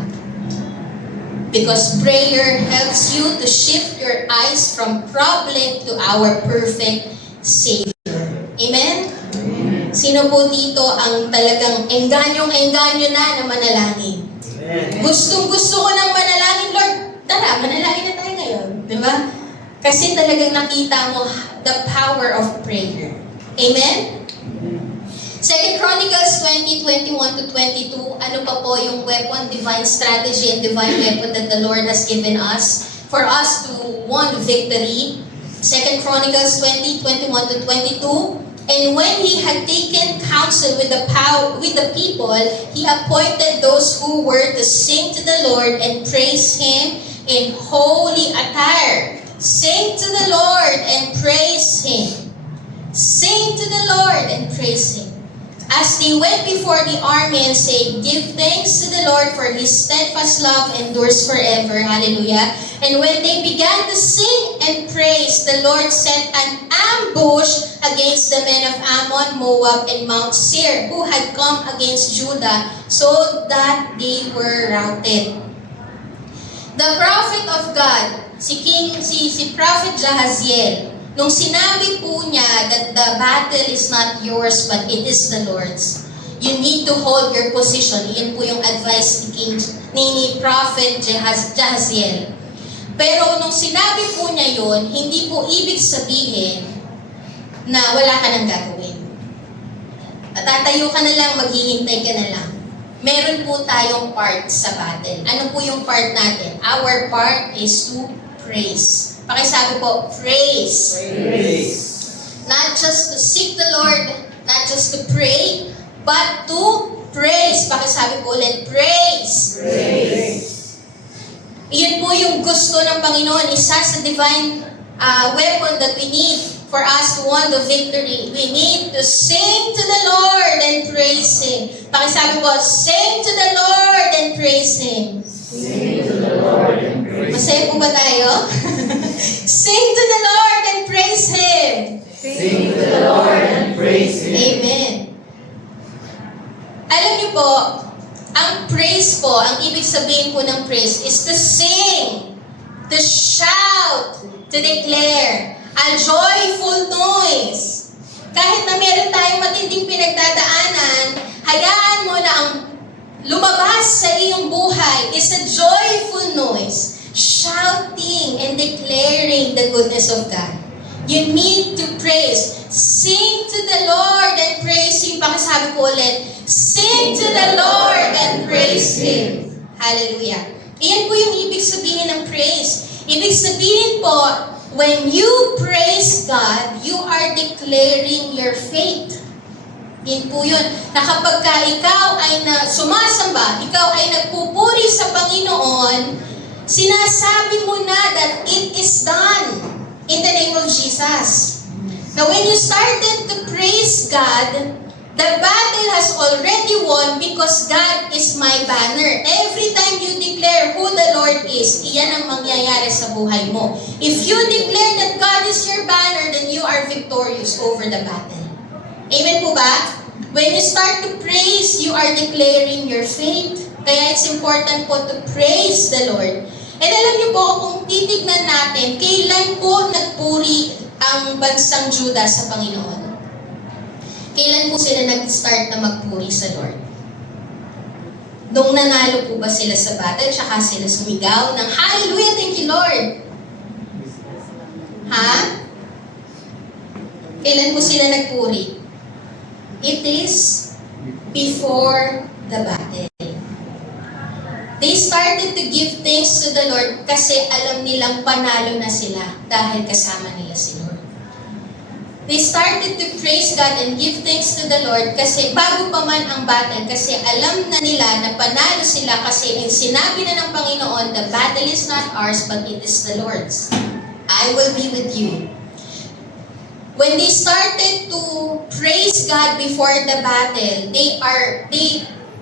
Because prayer helps you to shift your eyes from problem to our perfect Savior. Amen? Sino po dito ang talagang engganyo na manalangin? Gustong-gusto ko ng manalangin, Lord. Tara, manalangin na tayo ngayon. Di ba? Kasi talagang nakita mo the power of prayer. Amen? 2 Chronicles 20:21-22, ano pa po yung weapon, divine strategy and divine weapon that the Lord has given us for us to win victory. 2 Chronicles 20:21-22, and when he had taken counsel with the people, he appointed those who were to sing to the Lord and praise Him in holy attire. Sing to the Lord and praise Him. Sing to the Lord and praise Him. As they went before the army and said, give thanks to the Lord, for His steadfast love endures forever. Hallelujah. And when they began to sing and praise, the Lord sent an ambush against the men of Ammon, Moab, and Mount Seir, who had come against Judah, so that they were routed. The prophet of God, si Prophet Jahaziel, nung sinabi po niya that the battle is not yours but it is the Lord's, You need to hold your position. Iyan po yung advice ni Prophet Jahaziel. Pero nung sinabi po niya yun, hindi po ibig sabihin na wala ka nang gagawin. Tatayo ka na lang, maghihintay ka na lang. Meron po tayong part sa battle. Ano po yung part natin? Our part is to praise. Pakisabi po, praise. Praise. Not just to seek the Lord, not just to pray, but to praise. Pakisabi po ulit, praise. Praise. Iyan po yung gusto ng Panginoon. Isa sa divine weapon that we need for us to win the victory. We need to sing to the Lord and praise Him. Pakisabi po, sing to the Lord and praise Him. Sing to the Lord and praise Him. Masaya po ba tayo? Sing to the Lord and praise Him. Sing to the Lord and praise Him. Amen. Alam niyo po, ang praise po, ang ibig sabihin po ng praise is to sing, to shout, to declare, a joyful noise. Kahit na meron tayong matinding pinagdadaanan, hayaan mo na ang lumabas sa iyong buhay is a joyful noise, shouting and declaring the goodness of God. You need to praise. Sing to the Lord and praise Him. Pakisabi ko ulit, sing to the Lord and praise Him. Hallelujah. Iyan po yung ibig sabihin ng praise. Ibig sabihin po, when you praise God, you are declaring your faith. Yun po yun. Na kapag ka ikaw ay sumasamba, ikaw ay nagpupuri sa Panginoon, sinasabi mo na that it is done in the name of Jesus. Now when you started to praise God, the battle has already won because God is my banner. Every time you declare who the Lord is, iyan ang mangyayari sa buhay mo. If you declare that God is your banner, then you are victorious over the battle. Amen po ba? When you start to praise, you are declaring your faith. Kaya it's important po to praise the Lord. And alam niyo po, kung titignan natin, kailan po nagpuri ang bansang Juda sa Panginoon? Kailan po sila nag-start na magpuri sa Lord? Nung nanalo po ba sila sa battle, tsaka sila sumigaw ng Hallelujah, thank you Lord? Ha? Kailan po sila nagpuri? It is before the battle. They started to give thanks to the Lord kasi alam nilang panalo na sila dahil kasama nila si Lord. They started to praise God and give thanks to the Lord kasi bago pa man ang battle, kasi alam na nila na panalo sila kasi ang sinabi na ng Panginoon, the battle is not ours but it is the Lord's. I will be with you. When they started to praise God before the battle, they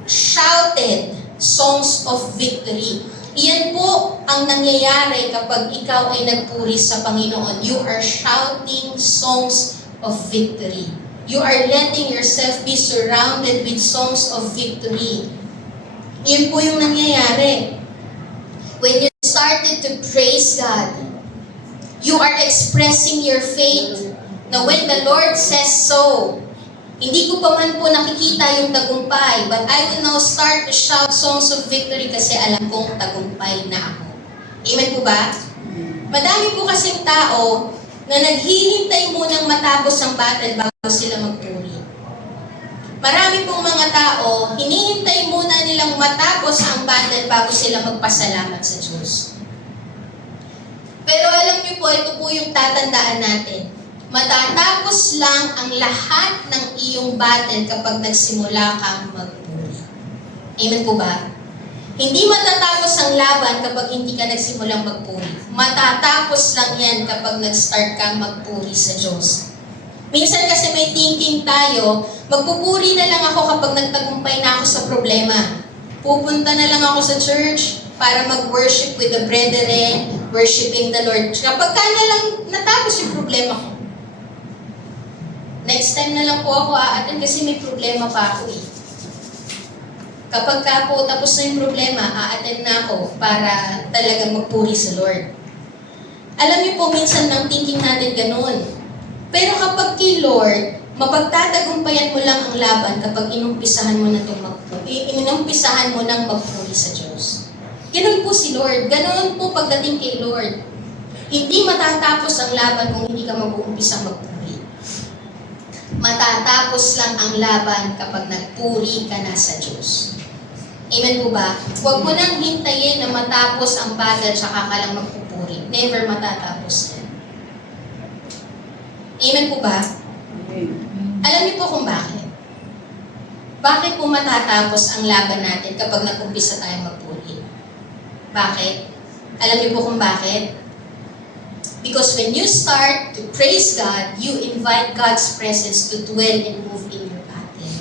shouted songs of victory. Iyan po ang nangyayari kapag ikaw ay nagpuri sa Panginoon. You are shouting songs of victory. You are letting yourself be surrounded with songs of victory. Iyan po yung nangyayari. When you started to praise God, you are expressing your faith na when the Lord says so, hindi ko pa man po nakikita yung tagumpay, but I will now start to shout songs of victory kasi alam kong tagumpay na ako. Amen po ba? Madami po kasing tao na naghihintay munang matapos ang battle bago sila magpuri. Marami pong mga tao, hinihintay muna nilang matapos ang battle bago sila magpasalamat sa Diyos. Pero alam niyo po, ito po yung tatandaan natin. Matatapos lang ang lahat ng iyong battle kapag nagsimula kang magpuri. Amen po ba? Hindi matatapos ang laban kapag hindi ka nagsimulang magpuri. Matatapos lang yan kapag nag-start kang magpuri sa Diyos. Minsan kasi may thinking tayo, magpupuri na lang ako kapag nagtagumpay na ako sa problema. Pupunta na lang ako sa church para mag-worship with the brethren, worshiping the Lord. Kapag ka na lang natapos yung problema ko, next time na lang po ako aaten kasi may problema pa ako eh. Kapag ka po tapos na yung problema, aaten na ako para talagang magpuri sa Lord. Alam niyo po, minsan ang thinking natin ganun. Pero kapag kay Lord, Mapagtatagumpayan mo lang ang laban kapag inumpisahan mo na inumpisahan mo nang magpuri sa Diyos. Ganun po si Lord. Ganun po pagdating kay Lord. Hindi matatapos ang laban kung hindi ka mag-uumpisa magpuri. Matatapos lang ang laban kapag nagpuri ka na sa Diyos. Amen po ba? Huwag mo nang hintayin na matapos ang bagay tsaka ka lang magpupuri. Never matatapos yan. Amen po ba? Alam niyo po kung bakit? Bakit po matatapos ang laban natin kapag nag-umpisa tayong magpuri? Bakit? Alam niyo po kung bakit? Because when you start to praise God, you invite God's presence to dwell and move in your battle.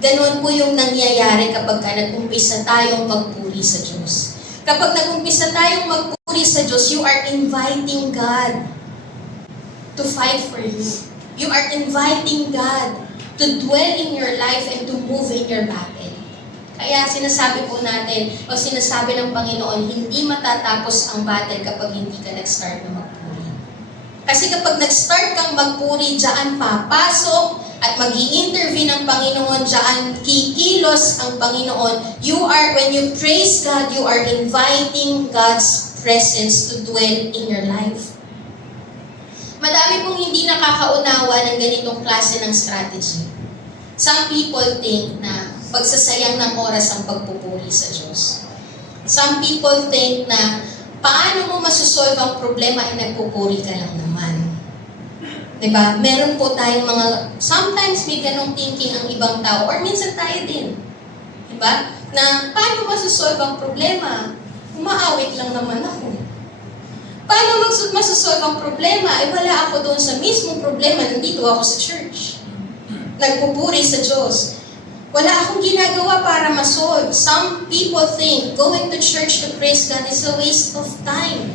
Ganun po yung nangyayari kapag nag-umpisa tayong magpuri sa Diyos. Kapag nag-umpisa tayong magpuri sa Diyos, you are inviting God to fight for you. You are inviting God to dwell in your life and to move in your battle. Kaya sinasabi po natin, o sinasabi ng Panginoon, hindi matatapos ang battle kapag hindi ka nag-start na magpuri. Kasi kapag nag-start kang magpuri, diyan papasok at mag-i-intervene ang Panginoon, diyan kikilos ang Panginoon. When you praise God, you are inviting God's presence to dwell in your life. Madami pong hindi nakakaunawa ng ganitong klase ng strategy. Some people think na pagsasayang ng oras ang pagpupuri sa Diyos. Some people think na paano mo masusolve ang problema ay nagpupuri ka lang naman. Diba? Meron po tayong sometimes may ganong thinking ang ibang tao or minsan tayo din. Diba? Na paano masusolve ang problema? Umaawit lang naman ako. Paano masusolve ang problema? Eh wala ako doon sa mismong problema. Nandito ako sa church. Nagpupuri sa Diyos. Wala akong ginagawa para masolve. Some people think going to church to praise God is a waste of time.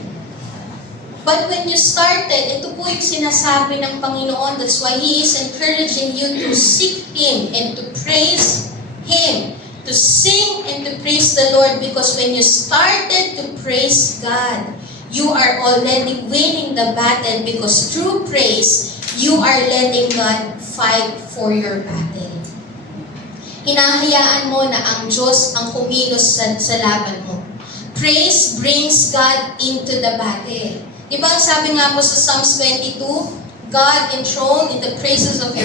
But when you started, ito po yung sinasabi ng Panginoon. That's why He is encouraging you to seek Him and to praise Him. To sing and to praise the Lord. Because when you started to praise God, you are already winning the battle because through praise, you are letting God fight for your battle. Hinahayaan mo na ang Diyos ang kumilos sa laban mo. Praise brings God into the battle. Diba ang sabi nga po sa Psalms 22, God enthroned in the praises of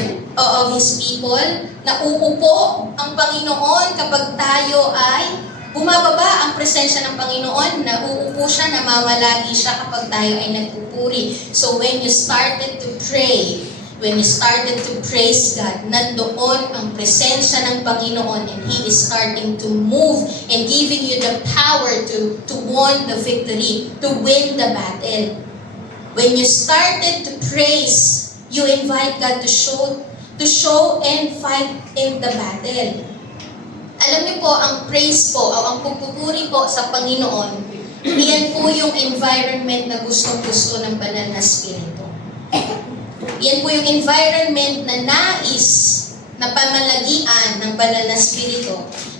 His people, na uupo ang Panginoon kapag tayo ay bumababa ang presensya ng Panginoon, na uupo siya, namamalagi siya kapag tayo ay nagpupuri. So when you started to pray, when you started to praise God, nandoon ang presensya ng Panginoon and He is starting to move and giving you the power to win the victory, to win the battle. When you started to praise, you invite God to show and fight in the battle. Alam niyo po, ang praise po, o ang pagpupuri po sa Panginoon, iyan po yung environment na gustong-gusto ng banal na Espiritu. Yan po yung environment na nais na pamalagian ng banal na Espiritu.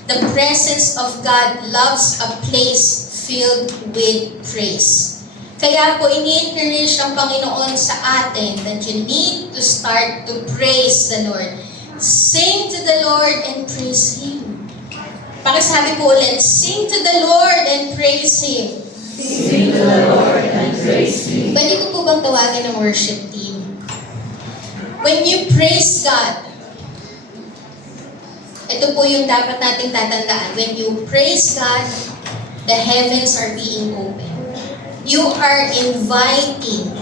The presence of God loves a place filled with praise. Kaya po, ini-encourage ng Panginoon sa atin that you need to start to praise the Lord. Sing to the Lord and praise Him. Pakisabi po ulit, sing to the Lord and praise Him. Sing to the Lord and praise Him. Pwede ko po bang tawagan ng worship team? When you praise God, ito po yung dapat nating tatandaan. When you praise God, the heavens are being open. You are inviting,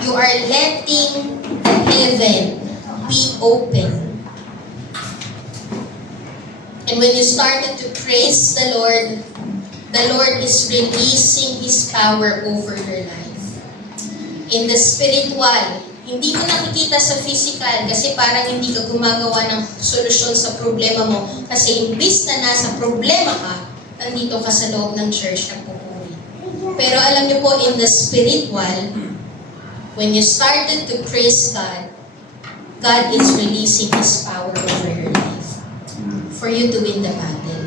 you are letting heaven be open. And when you started to praise the Lord is releasing His power over your life. In the spiritual, hindi mo nakikita sa physical kasi parang hindi ka gumagawa ng solusyon sa problema mo kasi imbis na nasa problema ka, nandito ka sa loob ng church nagpupuri. Pero alam niyo po, in the spiritual, when you started to praise God, God is releasing His power over your life for you to win the battle.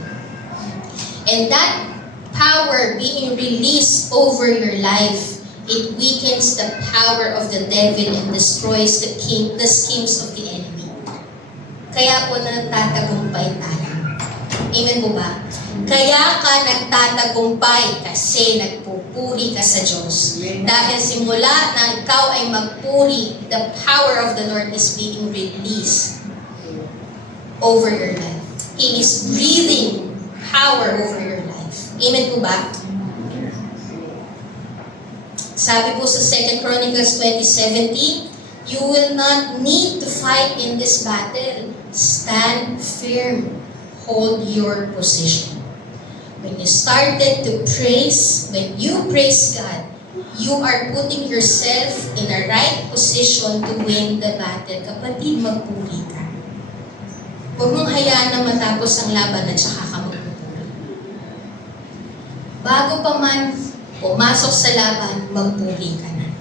And that power being released over your life It weakens the power of the devil and destroys the schemes of the enemy. Kaya po nagtatagumpay tayo. Amen po ba? Kaya ka nagtatagumpay kasi nagpupuri ka sa Diyos. Dahil simula na ikaw ay magpuri, the power of the Lord is being released over your life. He is breathing power over your life. Amen po ba? Sabi po sa 2 Chronicles 20:17, you will not need to fight in this battle. Stand firm. Hold your position. When you started to praise, when you praise God, you are putting yourself in a right position to win the battle. Kapatid, magpuri ka. Huwag mong hayaan na matapos ang laban at saka ka magpupuri. Bago pa man pumasok sa laban, magpuri ka na.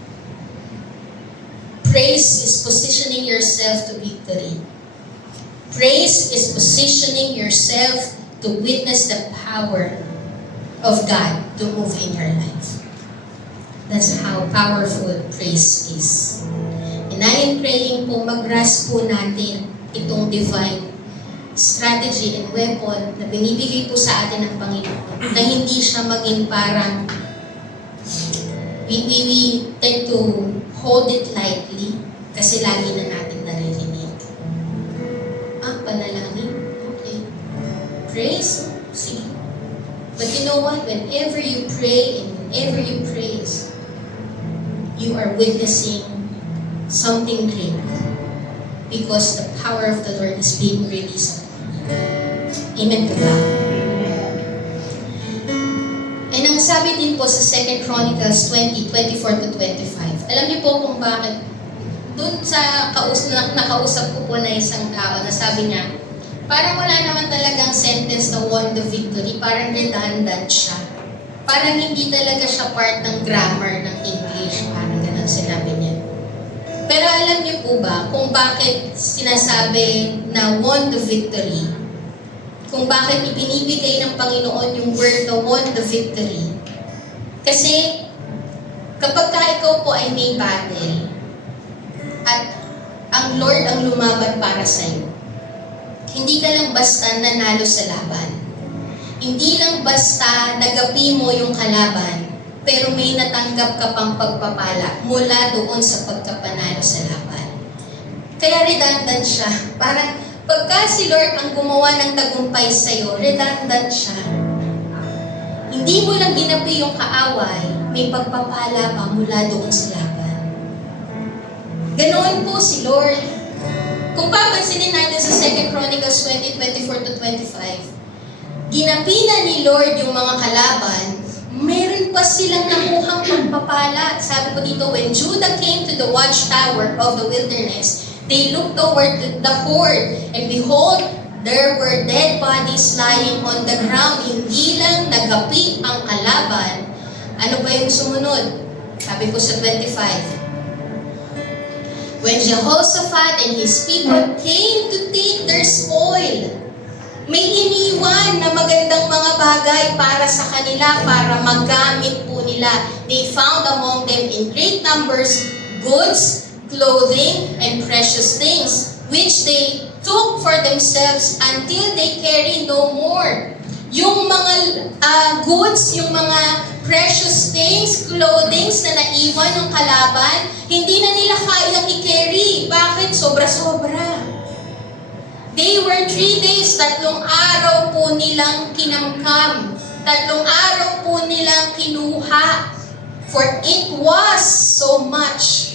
Praise is positioning yourself to victory. Praise is positioning yourself to witness the power of God to move in your life. That's how powerful praise is. And I am praying po mag-grasp po natin itong divine strategy and weapon na binibigay po sa atin ng Panginoon na hindi siya maging parang we tend to hold it lightly kasi lagi na natin naririnig. Panalangin? Okay. Praise? Sige. But you know what? Whenever you pray and whenever you praise, you are witnessing something great because the power of the Lord is being released. Amen po ba? And ang sabi din po sa 2 Chronicles 20:24-25, alam niyo po kung bakit doon sa nakausap ko po na isang tao na sabi niya, parang wala naman talagang sentence na won the victory, parang redundant siya. Parang hindi talaga siya part ng grammar ng English, parang ganun sinabi niya. Pero alam niyo po ba kung bakit sinasabi na won the victory? Kung bakit ibinibigay ng Panginoon yung word na won the victory? Kasi kapag ikaw po ay may battle, at ang Lord ang lumaban para sa iyo, hindi ka lang basta nanalo sa laban. Hindi lang basta nagapi mo yung kalaban, pero may natanggap ka pang pagpapala mula doon sa pagkapanalo sa laban. Kaya redundant siya. Parang pagka si Lord ang gumawa ng tagumpay sa iyo, redundant siya. Hindi mo lang ginapi yung kaaway, may pagpapala pa mula doon sa laban. Ganoon po si Lord. Kung papansinin natin sa 2 Chronicles 20:24-25, ginapi na ni Lord yung mga kalaban, meron pa silang nakuhang pagpapala. Sabi po dito, when Judah came to the watchtower of the wilderness, they looked toward the horde, and behold, there were dead bodies lying on the ground. Hindi lang nagapi ang kalaban. Ano ba yung sumunod? Sabi ko sa 25, when Jehoshaphat and his people came to take their spoil, may iniwan na magandang mga bagay para sa kanila, para magamit po nila. They found among them in great numbers goods, clothing, and precious things, which they took for themselves until they carry no more. Yung mga goods, yung mga precious things, clothings na naiwan ng kalaban, hindi na nila kayang i-carry. Bakit? Sobra-sobra. They were 3 days, 3 araw po nilang kinamkam. 3 araw po nilang kinuha. For it was so much.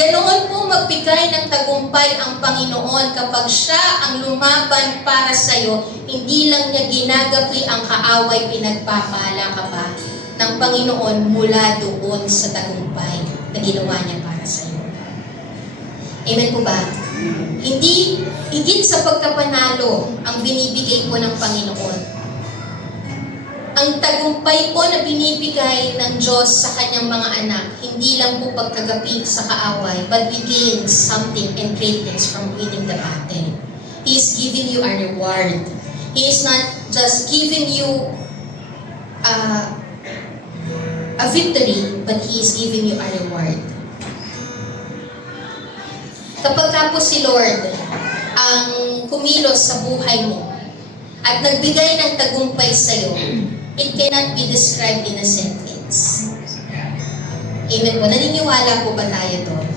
Ganoon po magbigay ng tagumpay ang Panginoon kapag siya ang lumaban para sa iyo, hindi lang niya ginagapi ang kaaway, pinagpapala ka pa ng Panginoon mula doon sa tagumpay na ginawa niya para sa iyo. Amen po ba? Hindi higit sa pagkapanalo ang binibigay po ng Panginoon. Ang tagumpay po na binibigay ng Diyos sa kanyang mga anak, hindi lang po pagkagapi sa kaaway, but we gain something and great things from winning the battle. He is giving you a reward. He is not just giving you a a victory, but He is giving you a reward. Kapag ka po si Lord ang kumilos sa buhay mo at nagbigay ng tagumpay sa iyo, it cannot be described in a sentence. Amen po. Naniniwala po ba tayo doon?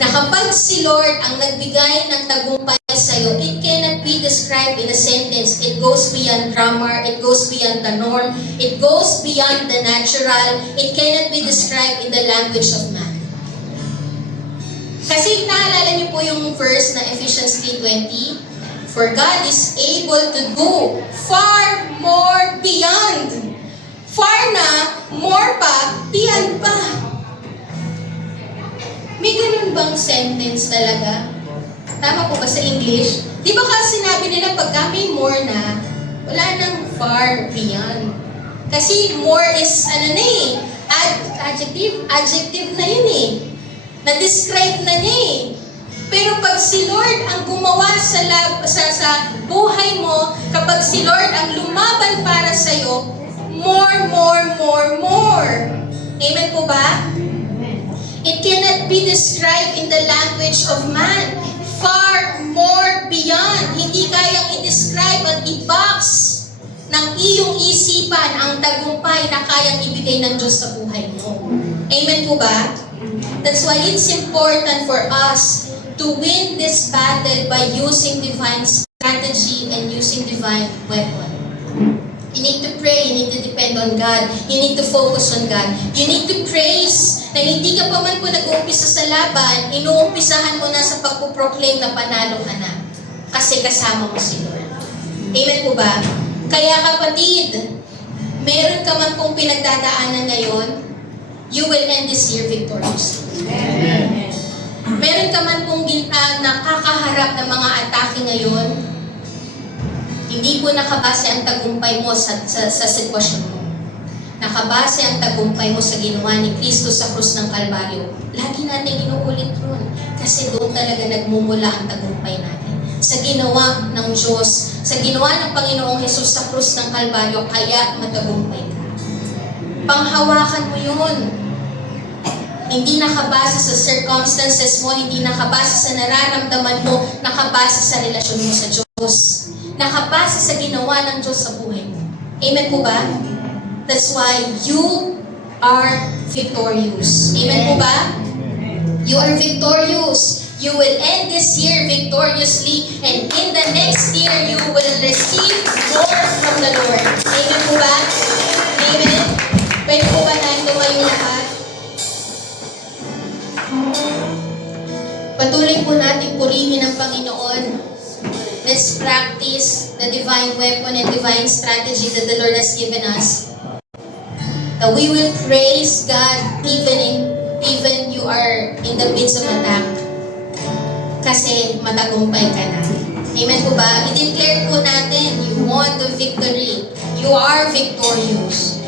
Na kapag si Lord ang nagbigay ng tagumpay sa iyo, it cannot be described in a sentence. It goes beyond grammar, it goes beyond the norm, it goes beyond the natural, it cannot be described in the language of man. Kasi naalala niyo po yung verse na Ephesians 3:20, for God is able to do far more beyond. Far na, more pa, beyond pa. May ganun bang sentence talaga? Tama po ba sa English? Di ba kasi sinabi nila pagka may more na, wala nang far beyond. Kasi more is, adjective na yun eh. Na-describe na niya eh. Pero pag si Lord ang gumawa sa buhay mo, kapag si Lord ang lumaban para sa'yo, more. Amen po ba? It cannot be described in the language of man. Far more beyond. Hindi kayang i-describe at i-box ng iyong isipan ang tagumpay na kayang ibigay ng Diyos sa buhay mo. Amen po ba? That's why it's important for us to win this battle by using divine strategy and using divine weapon. You need to pray, you need to depend on God, you need to focus on God. You need to praise na hindi ka pa man po nag-uumpisa sa laban, inuumpisahan mo na sa pagpuproclaim na panalo ka na. Kasi kasama mo si Lord. Amen po ba? Kaya kapatid, meron ka man pong pinagdadaanan ngayon, you will end this year victorious. Amen. Meron ka man pong nakakaharap ng mga atake ngayon, hindi po nakabase ang tagumpay mo sa sitwasyon mo. Nakabase ang tagumpay mo sa ginawa ni Kristo sa krus ng Kalbaryo. Lagi natin inuulit ron. Kasi doon talaga nagmumula ang tagumpay natin. Sa ginawa ng Diyos, sa ginawa ng Panginoong Hesus sa krus ng Kalbaryo, kaya matagumpay ka. Panghawakan mo yun. Hindi nakabase sa circumstances mo, hindi nakabase sa nararamdaman mo, nakabase sa relasyon mo sa Diyos. Nakabase sa ginawa ng Diyos sa buhay mo. Amen po ba? That's why you are victorious. Amen po ba? You are victorious. You will end this year victoriously, and in the next year, you will receive more from the Lord. Amen po ba? Amen? Pwede po ba tayong tumayo lahat? Patuloy po natin purihin ang Panginoon. Let's practice the divine weapon and divine strategy that the Lord has given us. That we will praise God even you are in the midst of attack. Kasi matagumpay ka na. Amen po ba? I-declare po natin, you won the victory. You are victorious.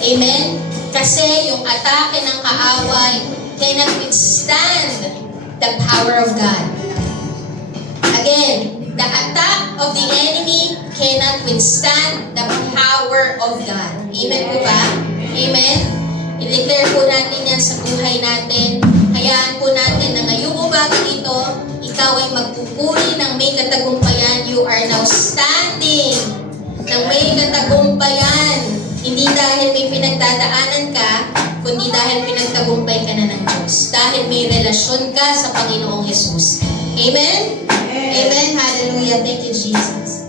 Amen? Kasi yung atake ng kaaway cannot withstand the power of God. Again, the attack of the enemy cannot withstand the power of God. Amen po ba? Amen? I-declare po natin yan sa buhay natin. Hayaan po natin na ngayong umaga ito, ikaw ay magpupuri ng may katagumpayan. You are now standing ng may katagumpayan. Hindi dahil may pinagdadaanan ka, kundi dahil pinagtagumpay ka na ng Diyos. Dahil may relasyon ka sa Panginoong Hesus. Amen? Amen. Hallelujah. Thank you, Jesus.